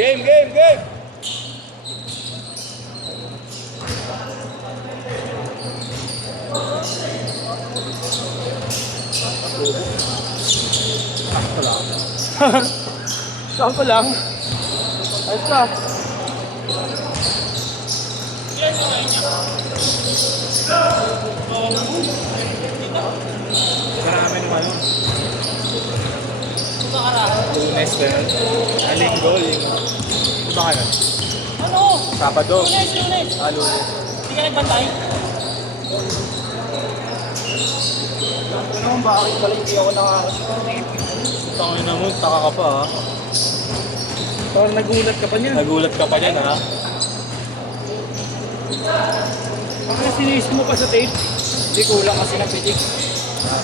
Game, game, game! Sakto lang. Sakto lang. Ayos ka. Marami naman yun. Lunes ba yun? Linggo, linggo. Punta ka na? Ano? Sabado. Lunes. Lunes. Hindi ka nagbantay? Ano naman bakit pala hindi ako nakakasya? Tangin na mo, taka ka pa ha. Parang nagulat ka pa niyan. Nagulat ka pa dyan ha. Bakit sinis mo pa sa tape? Hindi kulang kasi ng pitik.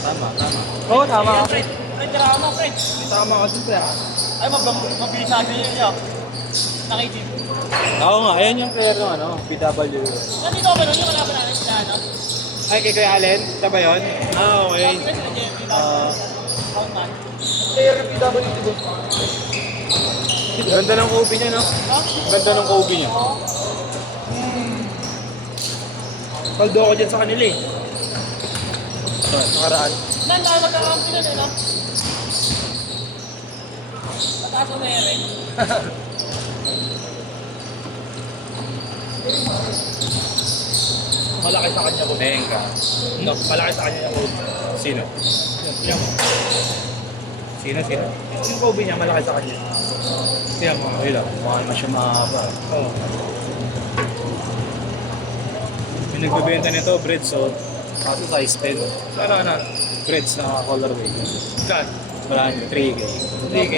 Tama, tama. Oo, tama ka. Fred. Ay, drama, Fred. Tama ka dun, pre. Ay, mabilis sa akin yun niya. Nakitip. Oo nga, ayan yung player ng ano, PW. Nandito ba nun yung kalaban natin sila, ano? Ay, kay Kuya Allen? Siya ba yun? Okay. Sabi ka sila, Jeremy. Countman. Player ng PWD doon. Ganda ng Kobe niya, no? Ha? Ganda ng Kobe niya. Paldo ako dyan sa kanila eh. Nakaraan. Nandaan magkakampi nun, ano? Mataas ang meron. Malaki sa kanya ko. Nenga. Malaki sa kanya yung Kobe. Sino? Yan. Sino? Yung Kobe niya, malaki sa kanya. Yan mo. Okay lang, mukha naman siya mahaba. Oo. Yung nagbebenta nito, breads, so kaso size 10. Ano? Breads na colorway. Saan? Marami, 3K. 3K.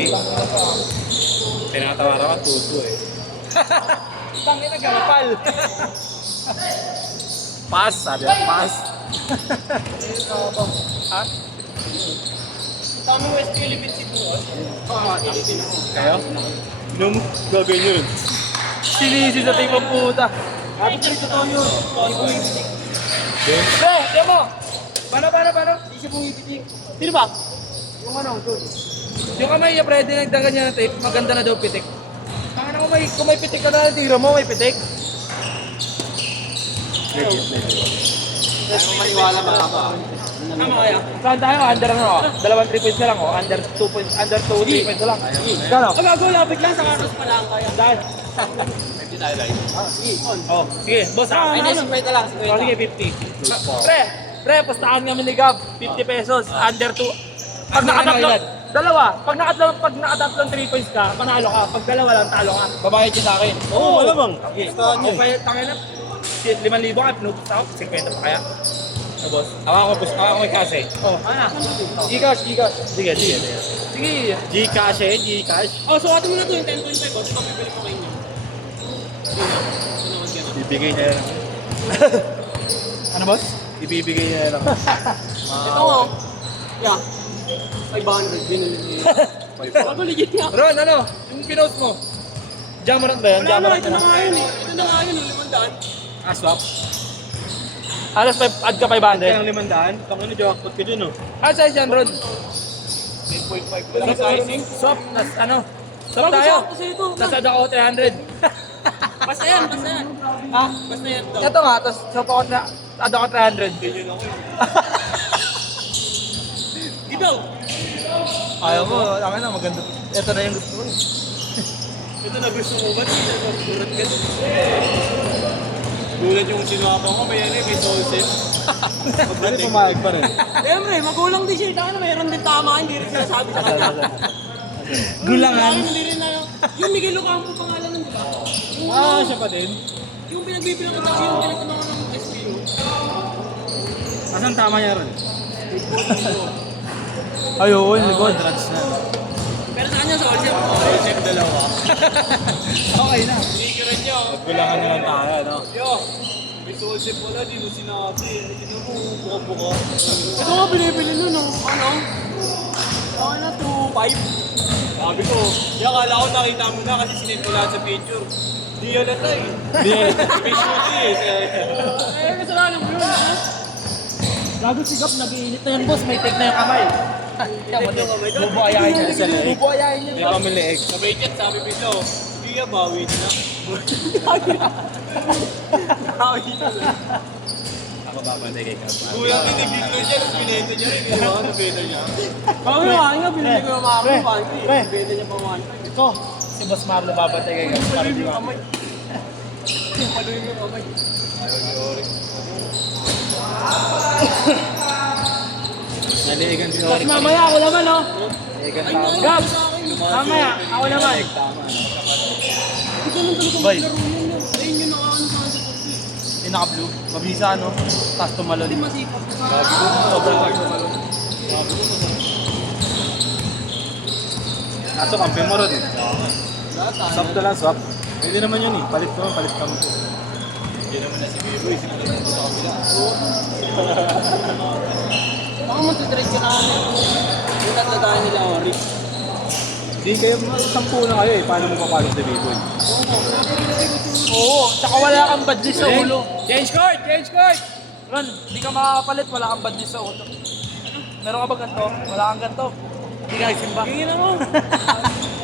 Tinatawaran ka, 2-2 eh. Tangin na gapal. Pass, sabi ko, pass. Ha? Tama mo West Philippines si Buon. Kayo? Inom, gagawin yun. Sinisi sa tape ang puta. Happy trip totoo yun. Yun. Pre, yan mo. Paano? Hindi siya bumipitik. Sino ba? Yung ano, good. Yung kamay niya, pre, dinagdagan niya ng tape, maganda na daw pitik. Ano kung may pitik ka na, tira mo, may pitik. Ayaw maniwala mahaba. Ano kaya? Saan tayo? Under ano? Dalawang 3 points na lang, oh. Under 2 points, under 2, 3 points na lang. Kano? Ang gago, lapit lang sa karos pa lang kaya. Dahil. Hindi tayo live. Oh, sige, boss ha. Ay, nasa 50 lang. Oh, sige, 50. Pre, pustahan kami ni Gab, 50 pesos, under 2. Pag nakatatlo, dalawa. Pag nakatatlong 3 points ka, panalo ka. Pag dalawa lang, talo ka. Babayad siya sa akin. Oo, malamang. Gustahan niya. Okay, tangin na. 5,000 ka, pinutos ako, 50 pa kaya. Oh, boss. Ako may kasi. Oh, Gcash. Sige. Gcash eh, Gcash. Oh, sukatin mo na to yung 10.5 ko. Ito, bibili ko kayo niya. Bibigay niya lang. Ano, boss? Ibibigay niya lang. Ito nga. Yeah. 500 binili niya. Bago legit nga. Ron, ano? Yung pinost mo? Jamarant ba yan? Wala na, ito na nga yun eh. Ito na nga yun, 500. Swap. Alas, add ka 500. Kaya ng 500. Tangin na, jackpot ka dun oh. Size yan, Ron? 10.5 lang. Sizing? Swap, ano? Swap tayo. Kasi ito. Tapos add ako 300. Basta yan. Ha? Basta yan to. Ito nga, tapos swap ako na, add ako 300. Ganyan ako eh. Gidaw. Ayaw mo, akin na, maganda. Ito na yung gusto ko. Ito na gusto mo ba? Gulat ka dun. Gulat yung sinwapa ko, may ano eh, may soul set. Pagdating. Pumayag pa rin. Siyempre, magulang din siya. Taka na mayroon din tama. Hindi rin sinasabi sa kanya. Gulangan. Hindi rin na yung Miguel Ocampo pangalan nun, di ba? Siya pa din. Yung pinagbibilang ko tayo, yung pinagtanungan ng SPO. Asan tama niya ron? Ayun, likod. Congrats na. Pero sa kanya, sa all set. Ay, check dalawa. Okay na. Sneakeran niyo. Magkulangan na lang tayo, no? Yo, May soul set pala, di mo sinabi. Hindi mo buka-buka. ito nga binibili nun, no? Ano? Ako na, 2.5. Sabi ko, akala ko nakita mo na kasi sinend mo lahat sa picture. Di yan ata eh. Di yan. Picture eh. Eh, kasalanan mo yun, ha? Gago sigap, nag-iinit na yan, boss. May take na yung kamay. Bubuayahin niya. Bubuayahin niya. May pamilig. Sabay chat, sabi Bilo. Sige ka, bawi na lang. Bawi na lang. Ako babantay kay Gab. Kuya, tinigil na siya, tapos binenta niya rin. Di ba? Nabenta niya. Bawi na nga, binili ko yung mga Pre, kumpanti. pre. Benta niya pa 1. Ito, si Boss Marlo babantay kay Gab. Para di ba? Paluin mo yung kamay. Naligan si Tapos Oric. mamaya ako naman, no? Naligan tama. Gab! Mamaya, ako naman. Boy, Ayun yung nakaano sa akin. yung naka-blue. Mabisa, no? Tapos tumalon. Masipas ko sa Sobrang hard. Kaso kampi mo ron. Swap na lang, swap. Pwede naman yun eh. Palit ko, palit kami. Hindi naman na si Biboy, sinunod ko sa kabila. Baka matidirect ka na kami. Yung tatadaan nila Oric. Hindi kayo, sampu na kayo eh. Paano mo papalo sa B-boy? Oo, tsaka wala kang badge sa Eh? ulo. Change card! Change card! Ron, hindi ka makakapalit, wala kang badge sa ulo. Meron ka ba ganito? Wala kang ganito. Hindi ka nagsimba. Tingin mo.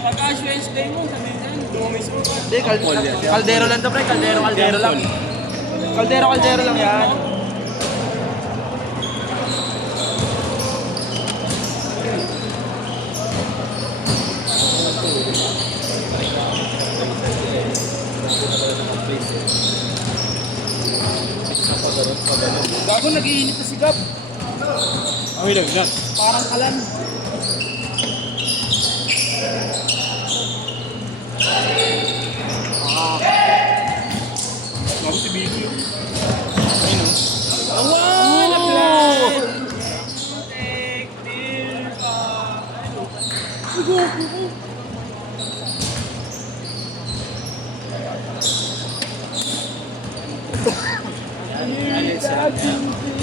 Pag-assurance day mo, sabihin na yun. Dumis mo pa. Hindi, kaldero lang to, pre. Kaldero lang. Kaldero lang yan. Gago, nag-iinit na si Gab. Ang ilag na. Parang kalan. Ako si B-boy. Awan! Apply!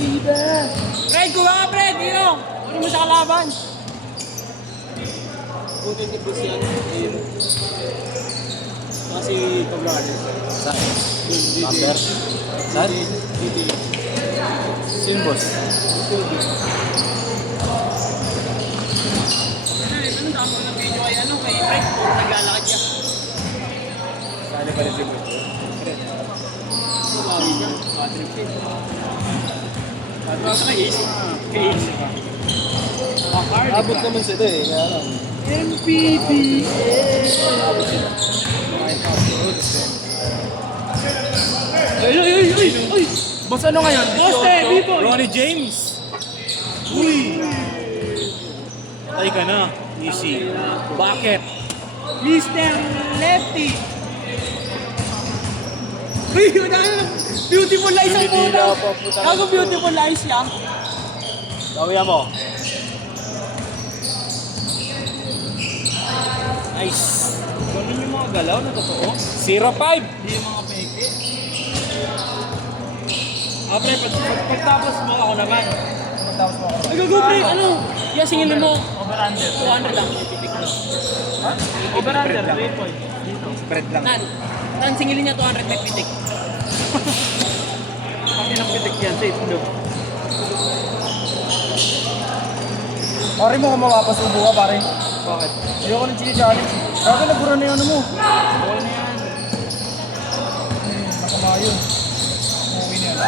Fred, kuha ka, Fred! Dino! Ano mo sa kalaban? Buti ni Bruce yan. Ayun. Kasi Cabrales. Saan? Number? Saan? Sino boss? Ano tama ng video kay ano? Kay Frank. Naglalakad siya. Saan pa rin si boss? Bawi niya. Patrick Pitt. Patrick sa kay Ace. Kay Ace. Abot naman sila eh, kaya lang. Ay! Boss, ano ngayon? Boss, B-boy! Ronnie James! Uy! Patay ka na. Easy. Bakit? Mr. Lefty! Uy, wala na. Beautiful lies ang Hindi puno. na pa puta. Ako beautiful lies siya. Bawian mo. Nice. Ganun yung mga galaw na totoo. 0-5. Hindi yung mga peke. Pre, pagtapos mo ako naman. Pagtapos mo ako. Ay, gago, pre. Ano? Yasingin mo. Over-under. 200 lang. Over-under, 3 points. Spread lang. Nan singilin niya 200 may pitik. Kami ng pitik yan, safe no? Pare mo kung mapapasubo ka, pare. Bakit? Ayoko ng chili challenge. Kaya nagura na yung ano mo. Okay na yan. Nakamayo. Umuwi na yan.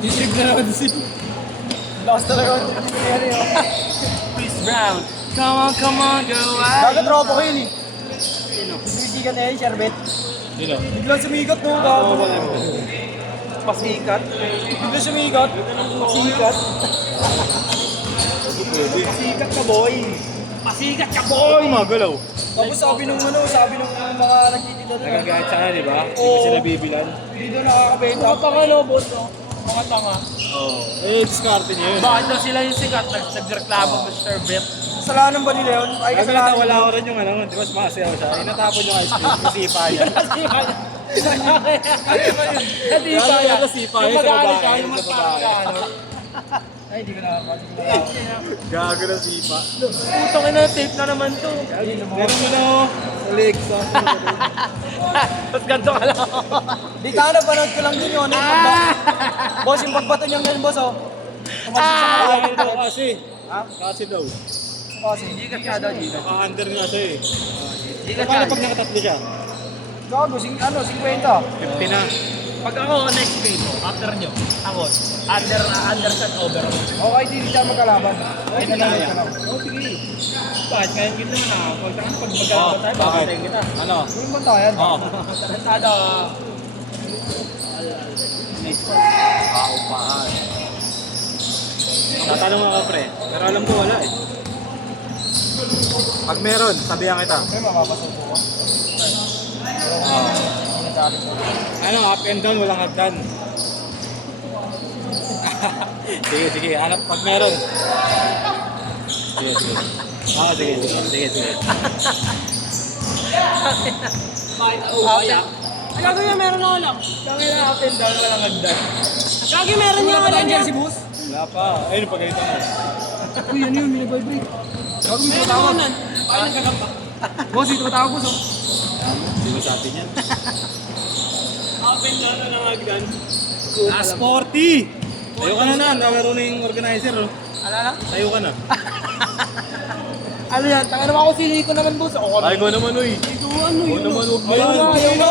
Ditrib na naman si Lakas talaga. Ano yun? Chris Brown. Come on, go out. Dagat tropa ko yun eh. Sisikat na yun, Sherbet. Sino? Biglang sumikat mo, gago. Pasikat. Biglang sumikat. Sikat. Pasikat ka, boy. Pasikat ka, boy. Magalaw. Tapos sabi nung mga nagtitinda doon. Nagagahit sana, di ba? Hindi Oo. ko sila bibilan. Hindi doon nakakabenta. Mga tanga, no, boss, no? Mga tanga. Oo. Eh, diskarte niya yun. Bakit daw sila yung sikat? Nagreklamo ko Mr. Bet. Kasalanan ba nila yun? Ay, Ay, kasalanan wala ko rin yung ano, di ba sumasayaw siya? Inatapon yung ice cream, kasi pa yan. Nasipa Lalo yan. yung nasipa Yung yun sa mag-ano babae, siya, yung sa mas babae. parang ano. Ay, hindi ko nakakapagod. Gago na sipa. Putang ina, tape na naman to. Meron mo na oh. Sa legs. Tapos ganito ka lang. Di ka na, panood ko lang din yun. Boss, yung pagbato niyang ganun, boss, oh. Ay, ito kasi. Ha? Kasi daw. Kasi, hindi ka kaya daw, Gino. Pa-under nga siya eh. Hindi ka Paano pag nakatatlo siya? Gago, 50. 50 na. Pag ako, next game, after nyo, ako, undershot over. Okay, di siya magkalaban. Ay, nanalo ka lang. Oh, sige. Bakit? Kaya kita naman ako. Pag magkalaban tayo, bakit? papatayin kita. Ano? Yung bantayan. Oo. Tarantado. Paupahan. Tatanong ako pre, pero alam ko wala eh. Pag meron, sabihan kita. May mapapasok ko. Ano, up and down, walang hagdan. Sige, sige, hanap pag meron. Sige, sige. Sige. Gago yan, meron na alam. Kami na up and down, walang hagdan. Gago, meron niya alam niya. Si boss? Wala pa. Ayun, pagkalitan mo. Uy, ano yun, may nag-vibrate. Gago, may tumatawag. Ay, nagkakamba. Boss, may tumatawag, boss, oh. Hindi mo sa atin yan. Open na ng agdan. Last 40! Tayo ka na na, nawaro na yung organizer. Oh. Ala na? Tayo ka na. Ano yan? Tanga naman ako sili ko naman, boss. Ako Ay, go naman, uy. Ito, ano yun? naman, huwag mo Ayaw yan. na, ayaw na.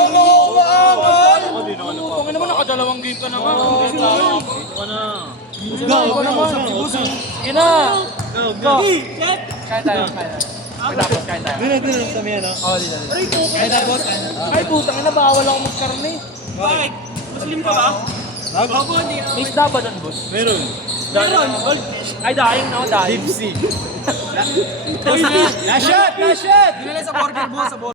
Ako, di naman ako. Kung naman, nakadalawang game ka naman. Dito ka na. Go, ako naman. Si boss, oh. Sige na. Go. Kaya tayo, kaya tayo. Pagkatapos, kaya tayo. Doon sa miyan, oh. Oo, dito. Kaya tayo, boss. Ay, putang ina, bawal ako magkarne. Bakit? Muslim ka ba? May isda ba doon, boss? Meron. Meron. Ay, dahing na ako, dahing. Deep sea. Last shot! Last shot! Dinala sa burger, boss. Sa burger.